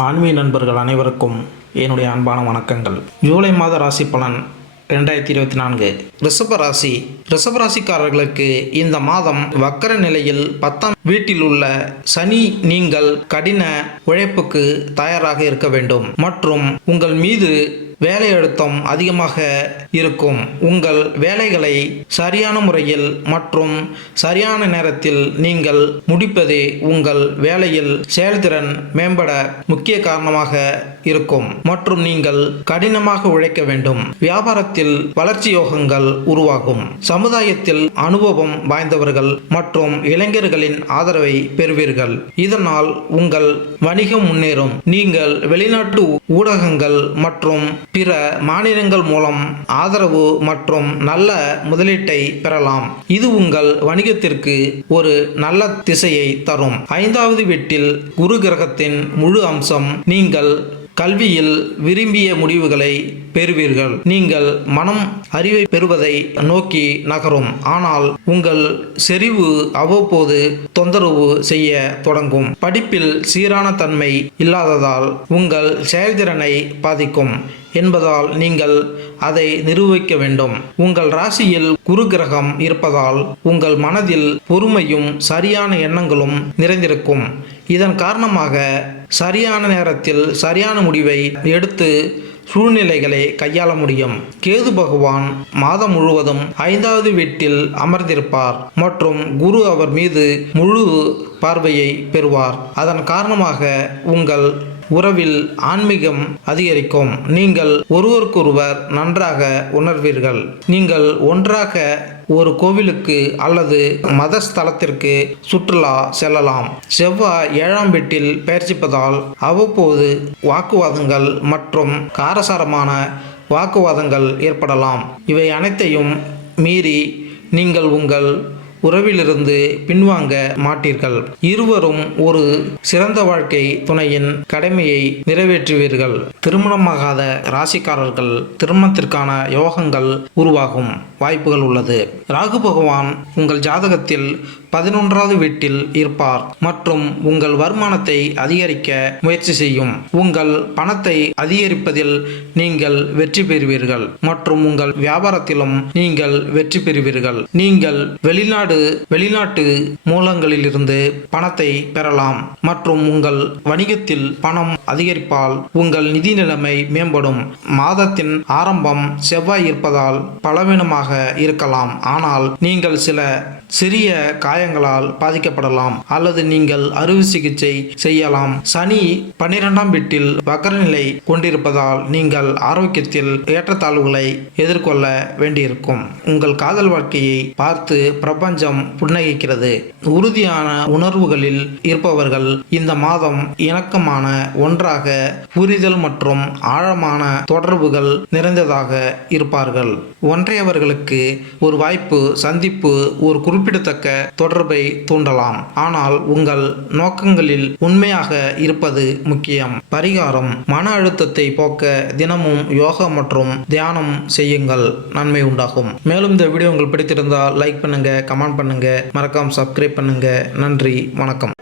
ஆன்மீக நண்பர்கள் அனைவருக்கும் என்னுடைய அன்பான வணக்கங்கள். ஜூலை மாத ராசி பலன் 2024. ரிஷபராசிக்காரர்களுக்கு இந்த மாதம் வக்கர நிலையில் 10ஆம் வீட்டில் உள்ள சனி நீங்கள் கடின உழைப்புக்கு தயாராக இருக்க வேண்டும் மற்றும் உங்கள் மீது வேலை அழுத்தம் அதிகமாக இருக்கும். உங்கள் வேலைகளை சரியான முறையில் மற்றும் சரியான நேரத்தில் நீங்கள் முடிப்பதே உங்கள் வேலையில் செயல்திறன் மேம்பட முக்கிய காரணமாக இருக்கும் மற்றும் நீங்கள் கடினமாக உழைக்க வேண்டும். வியாபாரத்தில் வளர்ச்சி யோகங்கள் உருவாகும். சமுதாயத்தில் அனுபவம் வாய்ந்தவர்கள் மற்றும் இளைஞர்களின் ஆதரவை பெறுவீர்கள். இதனால் உங்கள் வணிகம் முன்னேறும். நீங்கள் வெளிநாட்டு ஊடகங்கள் மற்றும் பிற மாநிலங்கள் மூலம் ஆதரவு மற்றும் நல்ல முதலீட்டை பெறலாம். இது உங்கள் வணிகத்திற்கு ஒரு நல்ல திசையை தரும். 5வது வீட்டில் குரு கிரகத்தின் முழு அம்சம். நீங்கள் கல்வியில் விரும்பிய முடிவுகளை பெறுவீர்கள். நீங்கள் மனம் அறிவை பெறுவதை நோக்கி நகரும். ஆனால் உங்கள் செறிவு அவ்வப்போது தொந்தரவு செய்ய தொடங்கும். படிப்பில் சீரான தன்மை இல்லாததால் உங்கள் செயல்திறனை பாதிக்கும் என்பதால் நீங்கள் அதை நிரூபிக்க வேண்டும். உங்கள் ராசியில் குரு கிரகம் இருப்பதால் உங்கள் மனதில் பொறுமையும் சரியான எண்ணங்களும் நிறைந்திருக்கும். இதன் காரணமாக சரியான நேரத்தில் சரியான முடிவை எடுத்து சூழ்நிலைகளை கையாள முடியும். கேது பகவான் மாதம் முழுவதும் 5வது வீட்டில் அமர்ந்திருப்பார் மற்றும் குரு அவர் மீது முழு பார்வையை பெறுவார். அதன் காரணமாக உங்கள் உறவில் ஆன்மீகம் அதிகரிக்கும். நீங்கள் ஒருவருக்கொருவர் நன்றாக உணர்வீர்கள். நீங்கள் ஒன்றாக ஒரு கோவிலுக்கு அல்லது மத ஸ்தலத்திற்கு சுற்றுலா செல்லலாம். செவ்வாய் 7ஆம் வீட்டில் பயிற்சிப்பதால் அவ்வப்போது வாக்குவாதங்கள் மற்றும் காரசாரமான வாக்குவாதங்கள் ஏற்படலாம். இவை அனைத்தையும் மீறி நீங்கள் உங்கள் உறவிலிருந்து பின்வாங்க மாட்டீர்கள். இருவரும் ஒரு சிறந்த வாழ்க்கை துணையின் கடமையை நிறைவேற்றுவீர்கள். திருமணமாகாத ராசிக்காரர்கள் திருமணத்திற்கான யோகங்கள் உருவாகும் வாய்ப்புகள் உள்ளது. ராகு பகவான் உங்கள் ஜாதகத்தில் 11வது வீட்டில் இருப்பார் மற்றும் உங்கள் வருமானத்தை அதிகரிக்க முயற்சி செய்யும். உங்கள் பணத்தை அதிகரிப்பதில் நீங்கள் வெற்றி பெறுவீர்கள் மற்றும் உங்கள் வியாபாரத்திலும் நீங்கள் வெற்றி பெறுவீர்கள். நீங்கள் வெளிநாட்டு மூலங்களிலிருந்து பணத்தை பெறலாம் மற்றும் உங்கள் வணிகத்தில் பணம் அதிகரிப்பால் உங்கள் நிதி நிலைமை மேம்படும். மாதத்தின் ஆரம்பம் செவ்வாய் இருப்பதால் பலவீனமாக இருக்கலாம். ஆனால் நீங்கள் சில சிறிய காயங்களால் பாதிக்கப்படலாம் அல்லது நீங்கள் அறுவை சிகிச்சை செய்யலாம். சனி 12ஆம் வீட்டில் வக்கர நிலை கொண்டிருப்பதால் நீங்கள் ஆரோக்கியத்தில் ஏற்றத்தாழ்வுகளை எதிர்கொள்ள வேண்டியிருக்கும். உங்கள் காதல் வாழ்க்கையை பார்த்து பிரபஞ்சம் புன்னகைக்கிறது. உறுதியான உணர்வுகளில் இருப்பவர்கள் இந்த மாதம் இணக்கமான ஒன்றாக புரிதல் மற்றும் ஆழமான தொடர்புகள் நிறைந்ததாக இருப்பார்கள். ஒன்றையவர்களுக்கு ஒரு வாய்ப்பு சந்திப்பு ஒரு குறிப்பிடத்தக்க தொடர்பை தூண்டலாம். ஆனால் உங்கள் நோக்கங்களில் உண்மையாக இருப்பது முக்கியம். பரிகாரம்: மன அழுத்தத்தை போக்க தினமும் யோகா மற்றும் தியானம் செய்யுங்கள். நன்மை உண்டாகும். மேலும் இந்த வீடியோ உங்களுக்கு பிடித்திருந்தால் லைக் பண்ணுங்க, கமெண்ட் பண்ணுங்க, மறக்காம சப்ஸ்கிரைப் பண்ணுங்க. நன்றி, வணக்கம்.